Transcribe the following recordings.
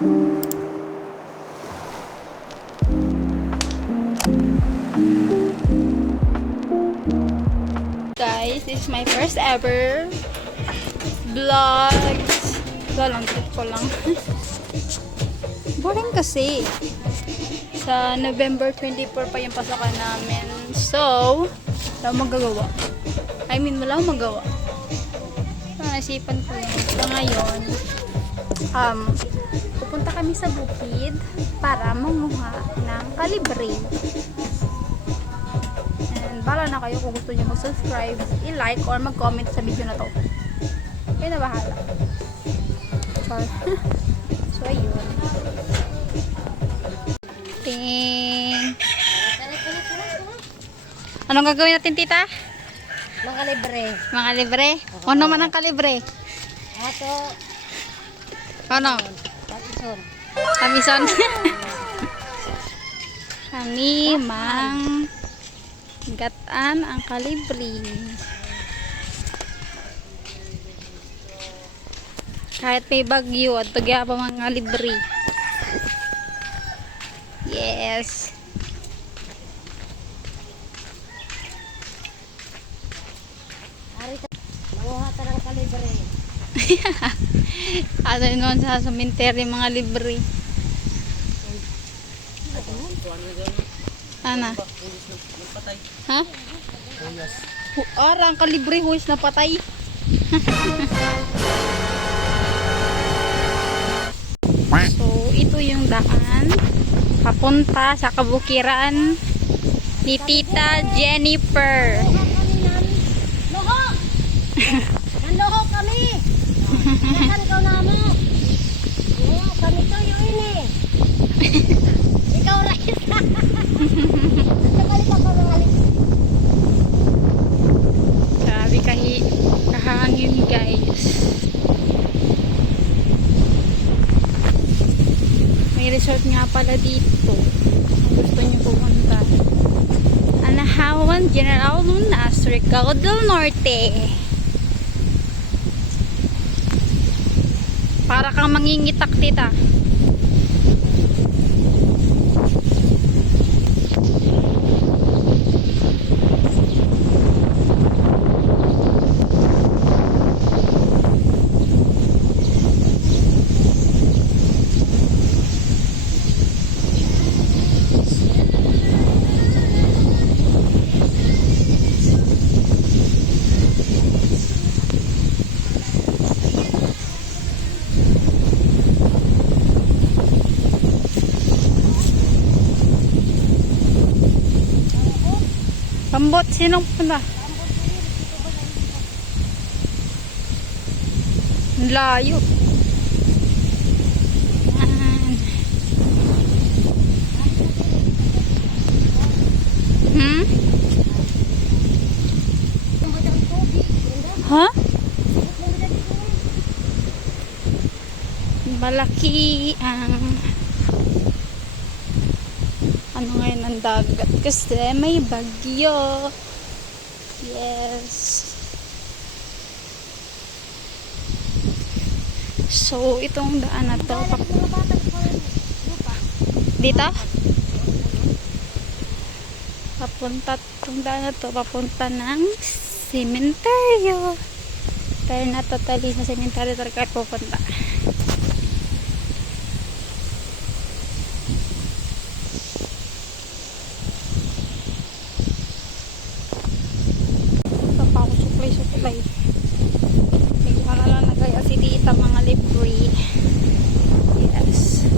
Guys, this is my first ever vlogs. Walang trip ko lang. Boring kasi. Sa November 24 pa yung pasokan namin. So, wala magagawa. Wala akong magawa. So, naisipan ko yun. So, ngayon, pupunta kami sa bukid para manguha ng kalibre. And, bala na kayo kung gusto nyo mag-subscribe, i-like, or mag-comment sa video na to. Kayo na bahala. So, ayun. Ting. Anong gagawin natin, tita? Mga libre. Mga libre? Ano man ang kalibre? Ato. Ano? Tapison. Kamison. Kami mang gataan ang kalibre. Kahit may bagyo at tugya pa mga libre. Yes. Makuha ka ng kalibre. Ano yun sa cemetery mga libre. Ana? Ha? Ang kalibre huwis na patay. So, ito yung daan papunta sa kabukiran ni Tita Jennifer. Loho! Nanloho kami! Nakan ka na mo! Oo, kami to yung ini. Ikaw Raisa! Sakali pa ka mga Grabe kahangin guys. May resort nga pala dito. Kung gusto nyo pumunta. Anahawan General Lunas, Recao del Norte. Para kang mangingitak, tita. Pambot, sinong punta? Layo. Ha? Malaki ang ano ngayon ang dagat kasi may bagyo. Yes. So, itong daan na to dito? Itong daan na to papunta ng sementeryo. Tayo na totally sa sementeryo tayo pupunta. Suklay. Hindi ka na lang nagaya si tita mga libre. Yes.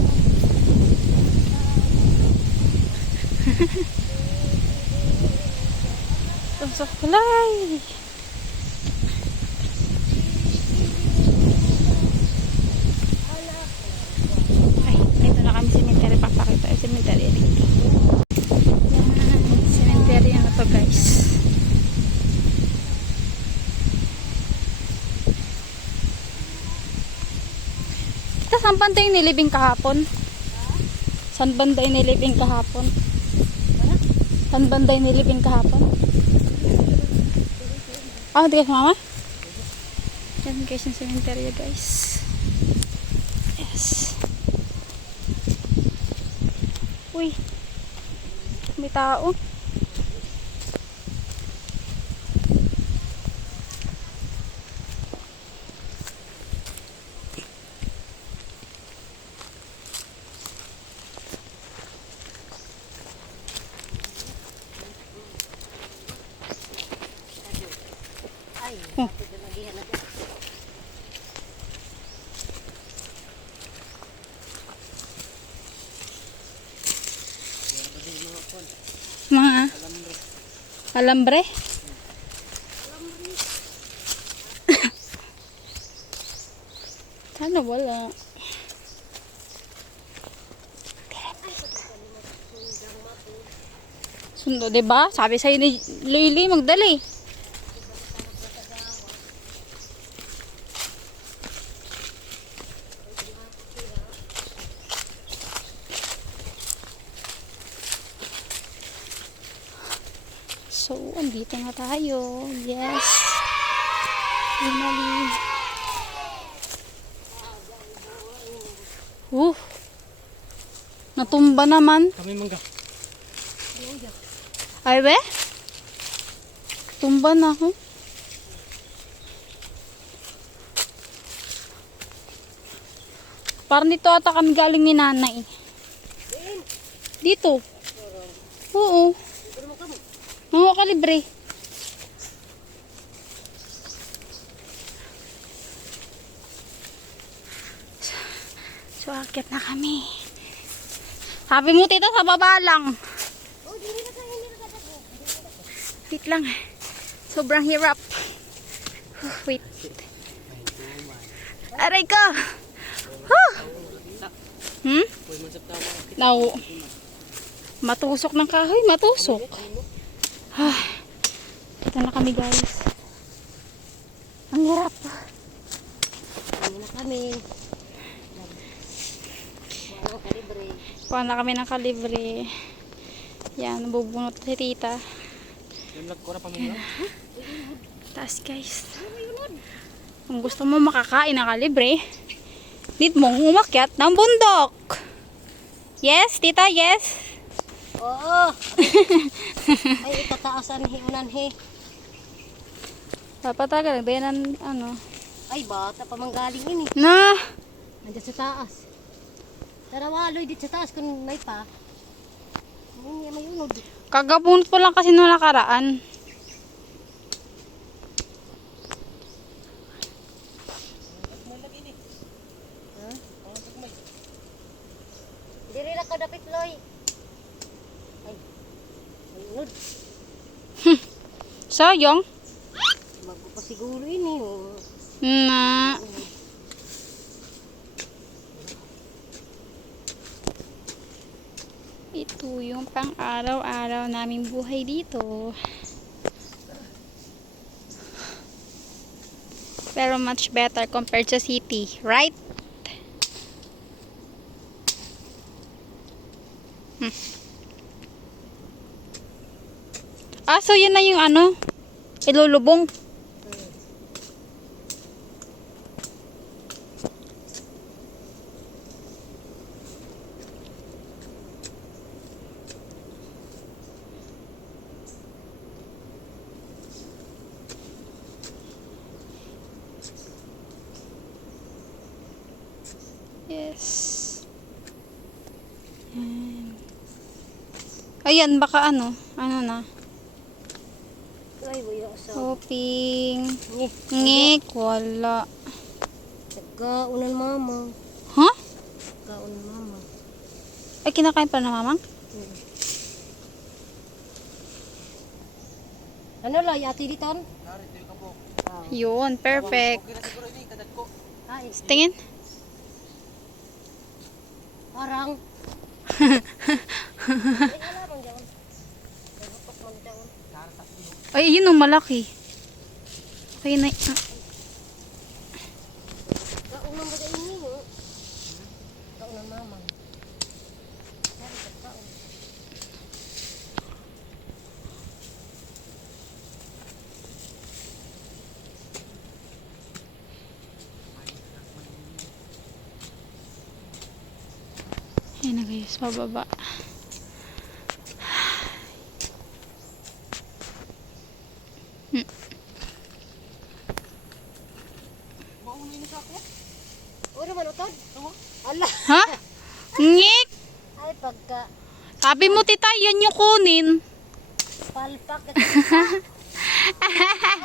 Suklay. Ay, dito na kami cemetery. Papakita yung cemetery dito. Yan, cemetery na to guys. Saan banda yung nilibing kahapon? Saan banda yung nilibing kahapon? Saan banda yung nilibing kahapon? Ah, hindi ka sumama? Yan guys, yung cemetery guys. Yes. Uy, may tao. Ay, Oh. nagihan natin. Mga alambre. Sana wala. Sundo, 'di ba? Sabi sa'yo ni Lily magdali. So, andito na tayo. Yes. Finally. Natumba naman. Kami mangga. Ay, be? Tumba na ako. Parang dito ata kami galing ni nanay. Dito. Oo. Mga kalibre. So, akit na kami. Sabi mo, tita, sa baba lang. Wait lang. Sobrang hirap. Wait. Aray ko! Huh? Hmm? No. Matusok ng kahoy. Matusok. Ito na kami, guys. Ang hirap. Ano na kami. Wala kalibre. Kuha na kami ng kalibre. Yan, bubunot si tita. Yung lag ko na pamilya. Taas, guys. Kung gusto mo makakain ng kalibre, need mong umakyat ng bundok. Yes, tita, yes. Oo. Ay, itataasan hiunan he. Dapat talaga, nagdayan ng ano. Ay, bata pa manggaling ini. Na! Nandiyan sa taas. Tarawaloy dito sa taas kung may pa. Hindi may unod. Kagabunot po lang kasi nung nakaraan. Diri ra ka dapit loy. Ay. May unod. Sayang. Magpasiguro ini. Oh. Na. Ito yung pang araw-araw naming buhay dito. Pero much better compared sa city, right? Ah, so yun na yung ano, ilulubong. Yes. Ayan, baka ano na. Ay, buyo sa. Hoping. Ni. Ngek, wala. Nagkaunan mama. Ha? Nagkaunan mama. Ay, kinakain pa na mamang? Ano lo, yati dito? Yun, perfect. Ay, Tingin. parang. Ay, wala bang dyan? Naghutok man dyan. Ay, yun ang malaki. Okay na. Kaunan ba dyan ini? Kaunan mama. Dari kaun. Ayan na guys, pababa. Puro man utod? Ala. Ha? Ngik! Ay, pagka Sabi mo, tita, yan yung kunin. palpak ito.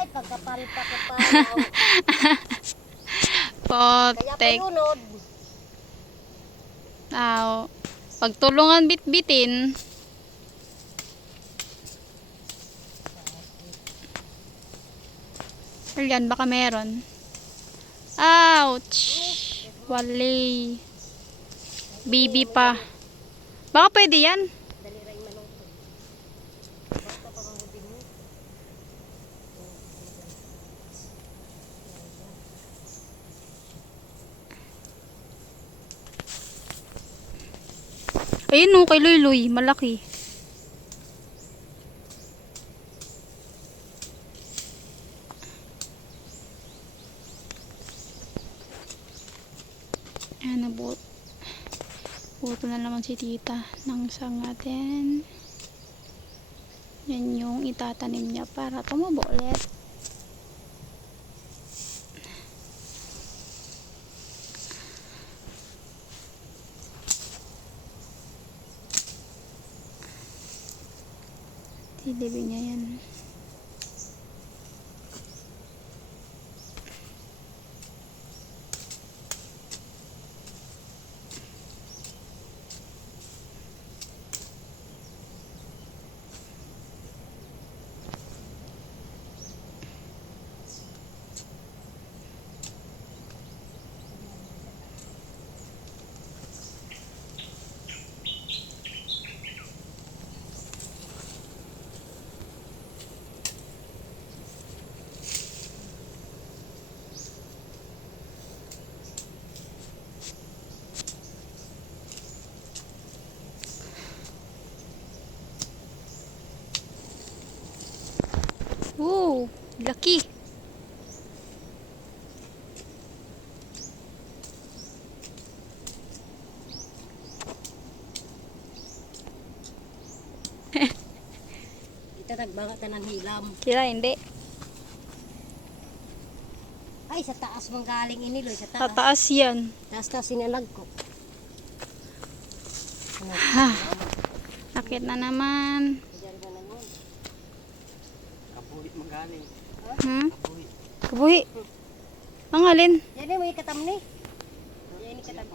Ay, pagka palpak ka palaw. Kaya Potek. payunod. Tao. Pagtulungan bitbitin. Ayan, baka meron. Ouch! Wali. Baby pa. Baka pwede yan. Dali rin manutod. Basta pa kang gubin mo. Ayun o, kay Luy-Luy. Malaki. Ayan, buto na naman si tita ng sanga din. Yan yung itatanim niya para tumubo ulit. Silibin niya yan. Ooh, laki. Ito nagbangat na ng hilam. Sila hindi. Ay, sa taas mong galing iniloy. Sa taas. Tataas yan. Taas sinalag ko. Ha. Sakit na naman. Diyan ka naman. Kabuhit magaling. Hmm? Kabuhit. Kabuhi. Ang alin? Yan eh, may katam ni. Yan katam.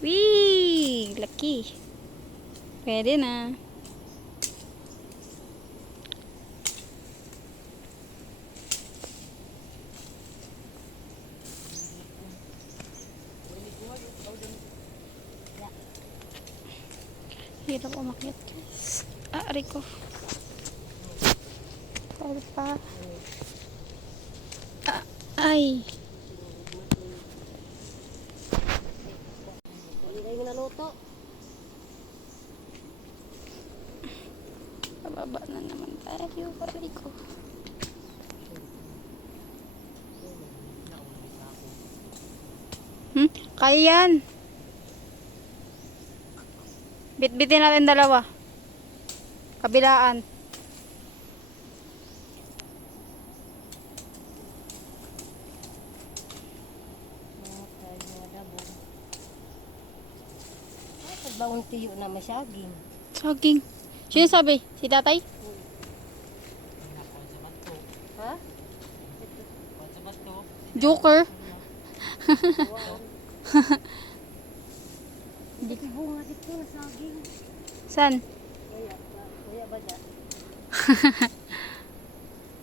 Wee! Laki. Pwede na. Hirap umakyat. Ah, aray ko. Kalpa. Ah, ay. Dali kayo naluto. Pababa na naman tayo. Aray ko. Kaya yan. Bitbitin natin dalawa. Kabilaan. Pagbaon tiyo na masyaging. Saging. Sino sabi? Si tatay? Nakon sa bato. Ha? Nakon sa bato. Joker. Hindi ko bunga dito na saging. San? Kaya ba dyan?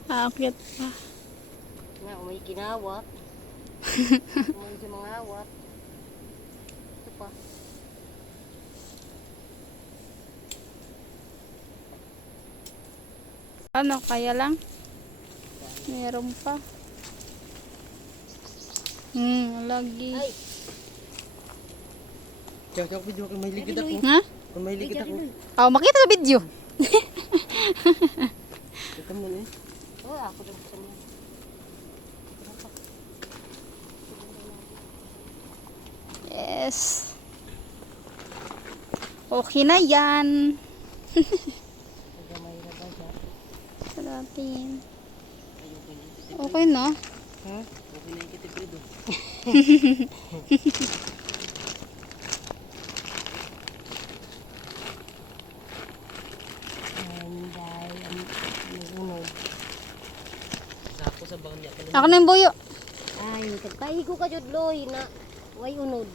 Aakyat pa. Nga, may kinawat. May sa mga awat. Ito pa. Ano, kaya lang? Meron pa. Lagi. Ay, Tiyak, video kung may ligid ako. Ha? Kung may ligid ako. Oh, makita sa video. Ito mo eh. oh, ako lang sa mga. Yes. Okay na yan. Nagamay na ba siya? natin. Okay na. Ha? Okay na yung kitipid oh. Anday, unod. Sako sa baka niya pala. Ako na yung buyo. Ay, kagpaigo ka jud loy na way unod.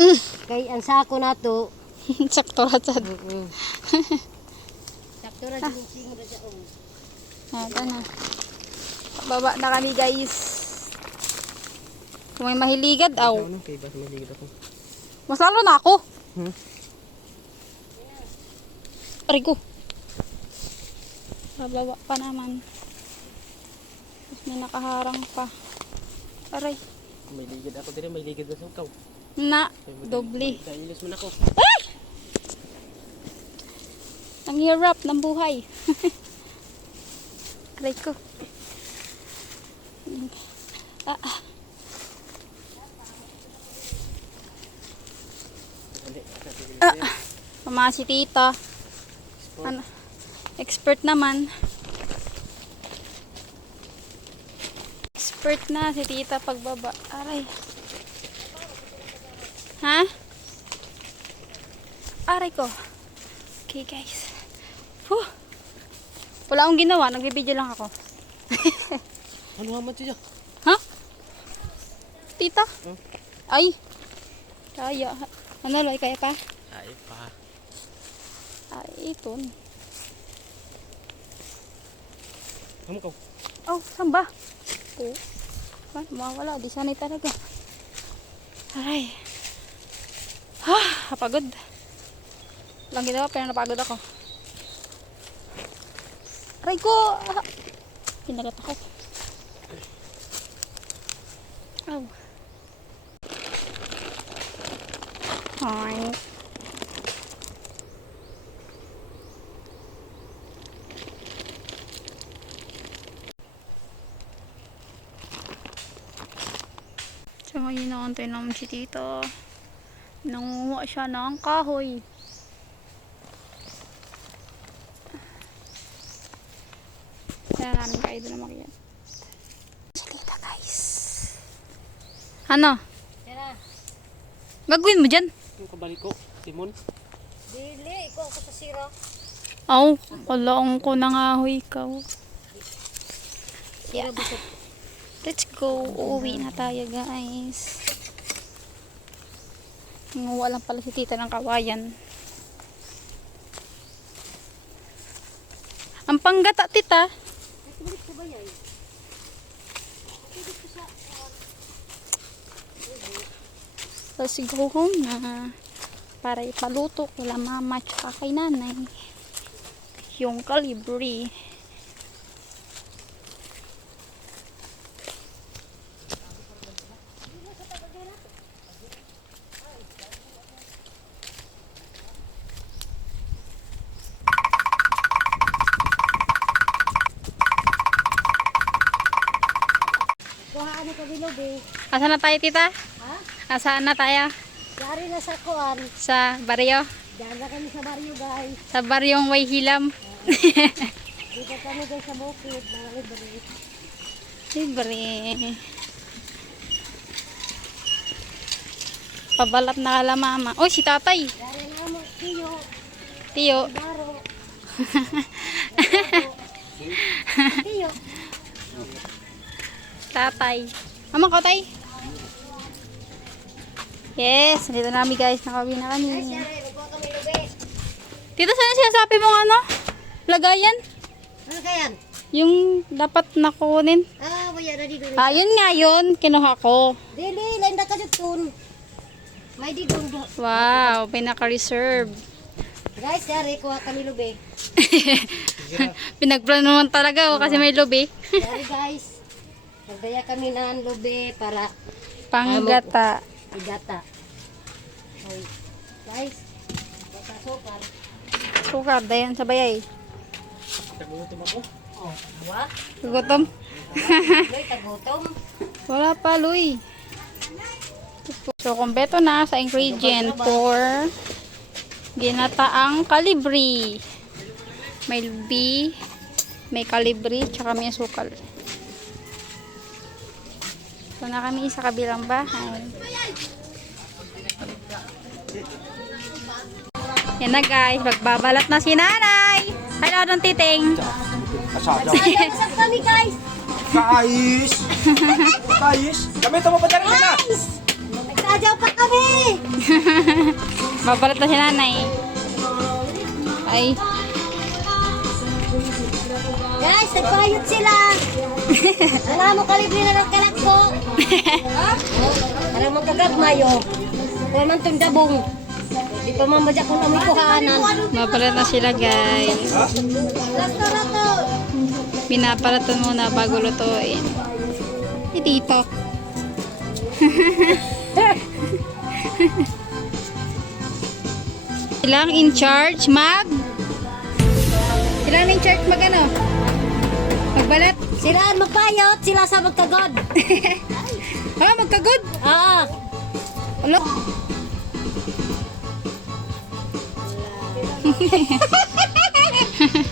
Mm. Kay ang sako nato. Sakto ra sad. Sakto ra jud sing ra jaon. Ito na. Baba na kami guys. Kung may mahiligad, aw. Ano? Kaya ba maligid ako? Mas lalo na ako. Hmm? Aray ko. Bababa pa naman. Tapos may nakaharang pa. Aray. May ligid ako dire, may ligid na sa ikaw. Na. Doble. Dailos mo na ako. Ay! Ang hirap ng buhay. Aray ko. Ah. Pama si tita. Ano? Expert naman. Expert na si tita pagbaba. Aray. Ha? Aray ko. Okay guys. Whew. Wala akong ginawa. Nagbibideo lang ako. Ano haman siya? Ha? Tita? Huh? Ay. Kaya. Ano Loy? Kaya pa? Ay pa. Ay, ito. Kamu ko. Oh, saan ba? Oh. Ah, mawala. Di sanay talaga. Aray. Napagod. Walang ginawa, pero napagod ako. Aray ko! Pinagat ako. Ow. Hi. So, ngayon nakantay naman si tito. Nanguha siya ng kahoy. Kaya namin kayo doon na makiyan. Si tita guys. Ano? Tara. Gagawin mo dyan? Yung kabalik ko, Timon. Dili, ikaw ako sa sira. Aw, kalaong ko na nga ho ikaw. Yeah. Let's go. Uuwi na tayo guys. Nanguha lang pala si tita ng kawayan. Ang panggata tita. Balik ka ba yan? Let's go home na. Para ipaluto kila mama tsaka kay nanay. Yung kalibre. Kuhaan ka bilog eh. Asan na tayo tita? Ha? Asaan na tayo? Yari na sa kuhaan. Sa baryo? Diyan na kami sa baryo guys. Sa baryong way hilam. Dito kami guys sa bukid. Mga libre. Libre. Pabalat na kala mama. Oh, si tatay. Yari na mo. Tiyo. Tiyo. Baro. Tiyo. Tatay. Mama ko tay. Yes, dito na kami guys. Nakawin na kami. Guys, yari. Magkuha kami lubi. Tito, saan sinasabi mong ano? Lagayan? Ano kayan? Yung dapat nakunin. Ah, wala na dito. Ah, yun nga yun. Kinuha ko. Dili, lain na ka dito. May dito. Wow, pinaka-reserve. Guys, yari. Kuha kami lubi. Pinagplano naman talaga kasi may lobby. Yari guys. Magdaya kami ng lubi para Panggata. igata. Okay. Guys, basta sukar. Sukar, dayan sa bayay. Tagutom ako. Oh, what? Gutom. Loy, tagutom. Wala pa, Luy. So, kumpleto na sa ingredient for ginataang kalibri. May lubi, May kalibre, tsaka may sukal. So na kami sa kabilang bahay. Yan na guys, magbabalat na si nanay. Hello, Don Titing. Asadaw. Saan kami guys? Kaayos! Kaayos! Gamitin mo pa dyan na! Nagsadyaw pa kami! Babalat na si nanay. Ay. Guys, nagpayot sila! Alam mo, kalibre na ng kalat ko! Ha? Parang magkagagmay, oh. Kung man itong dabong. Di pa mamadya kung amoy kuhaanan. Babalat na sila guys. Lasta na to! Pinapalaton muna bago lutuin. Dito. Silang in charge Silang in charge ano? Magbalat? Sila ang magpayot, sila sa magkagod. Magkagod? Oo. Ano?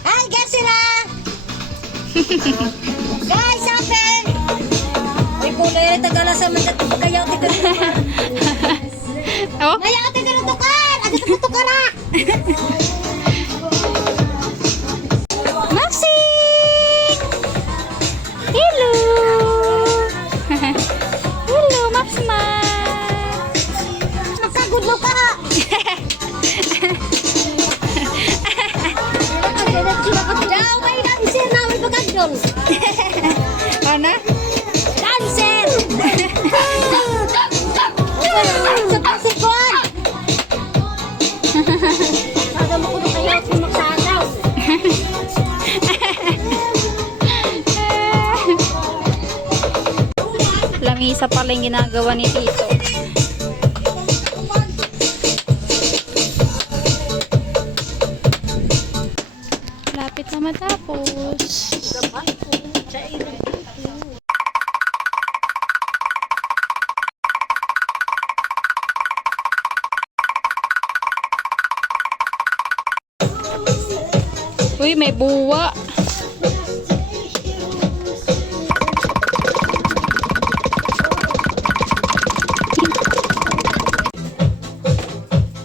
Hi, guys sila! Guys, open! Uy, kulay rin tagala sa mga pagkayaw di ka Oh? Maya, ate ka natukan! Ate ka natukan na! Maxi! Hello! Hello, Maxma! Nakagod mo ka! Daw, may dancer na, may pagkagdol! Ano? Dancer! Sa pasikuan! Sada mo ko na kayo at magsadaw. Lamisa pala yung ginagawa ni Tito. Lapit na matapos. Uy, may buwa.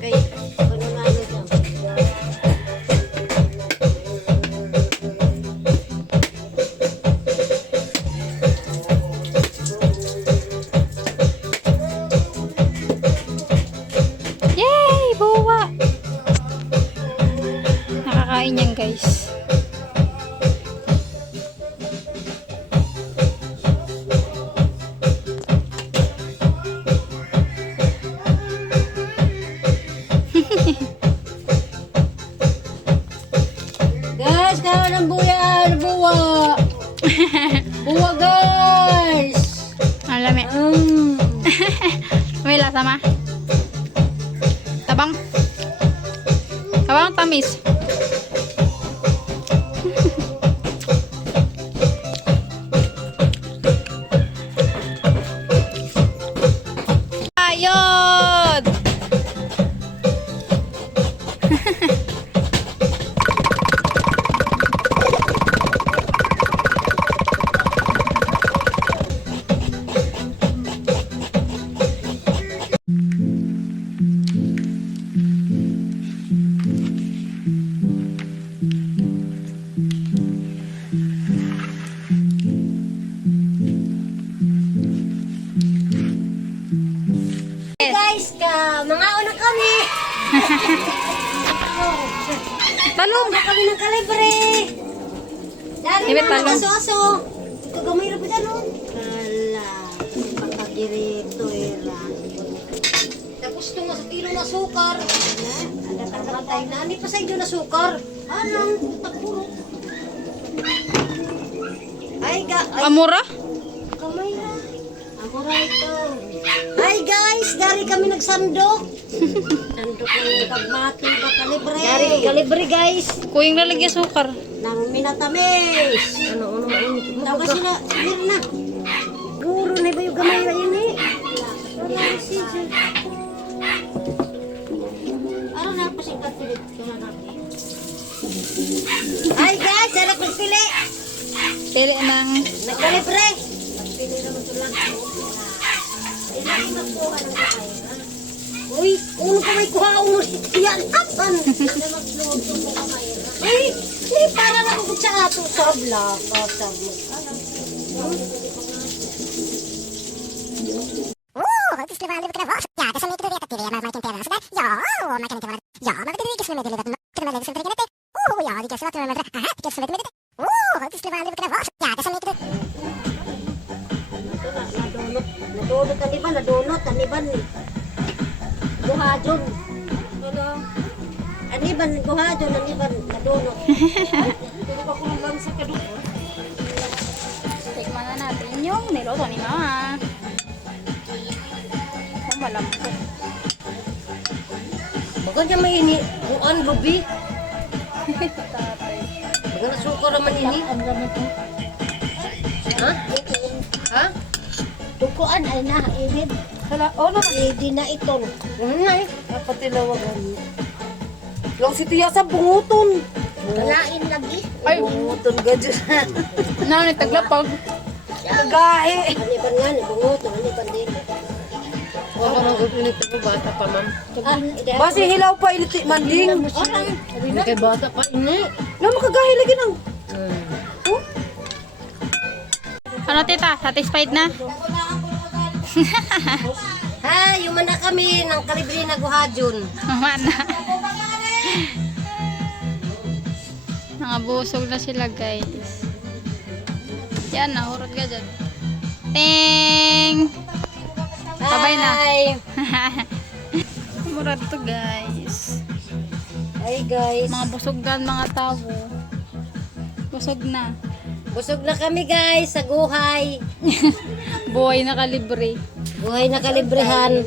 Okay, ano nga na dyan? Yay! Buwa! Nakakain yan guys. Guys, kawan ng buya, buwa. Buwa, guys. Ang lami. May lasa ma? Tabang? Tabang tamis. Ayod! Guys, mga una kami. Talong! Una kami ng kalibre. Dari Ibig na talong. nakasoso. Kagamay na pa dyan, oh. Kala, pagkagirito, era. Tapos ito nga sa kilo na sukar. Ada kamatay na. Hindi pa sa inyo na sukar. Anong tagpuro? Ay, Amura? kamay na. Amura ito. Hi guys, dari kami nagsandok. Sandok ng kagmati ba kalibre. Dari kalibre guys. Kuyang lalagyan sukar. Nang minatamis. Ano. Tapos sila, na. Guro na ba yung gamay na yun eh? Ano na, pasikat pilit. Hi guys, sarap magpili. Pili ng... Nagkalibre. Pili naman ito lang. Hindi magkuha ng kakay. Uy, uno pa may kuha mo yan. Apan. Uy, para lang ako sa ato sabla. Sabla. This level of the wash. Ja, det som inte du vet att det är man kan inte göra sådär. Ja, man kan inte vara. Ja, man vet inte vilket som är det livet. Kan man lägga sig till det? Ja, vilket som är det. Aha, vilket som är det. This level of the wash. Ja, det som inte du. Nadunot taniban, nadunot taniban. Guhajon. Aniban, guhajon, aniban, nadunot. Tikman na natin yung niluto ni Mama. Kung malambot. Baga niya may ini, buwan lubi. Tatay. Baga na suko naman ini. Ha? Ha? Tukuan ay na, inid. Hala, no. Hindi na iton. Ano na eh? Dapat tilawagan. Lang si Tia sa bunguton. Kalain lagi. Ay, Bunguton gadget. nanay taglapag. Kagahe. Aniban nga, nabungot, aniban din. Wala nang gupinit ko bata pa, ma'am. Ah, Basi hilaw pa iliti manding. Hindi kay bata pa ini. Na makagahe lagi nang. Ano tita? Satisfied na? Ha, yuman na kami ng kalibre na guhajon. Mama na. Nakabusog na sila guys. Yan, nahurot ka dyan. Ting! Sabay na. Hi. Murad to guys. Hi guys. Mga busogan mga tao. Busog na. Busog na kami guys sa guhay. Buhay na kalibre. Guhay na kalibrehan.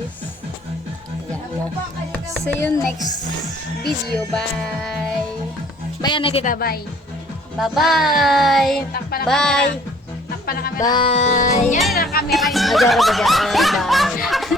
See you next video. Bye. Bye na kita. Bye. Bye-bye. Takpan na Bye. kamera. Takpan na kamera. Bye. Yan na kamera. Ajar, ajar. Bye.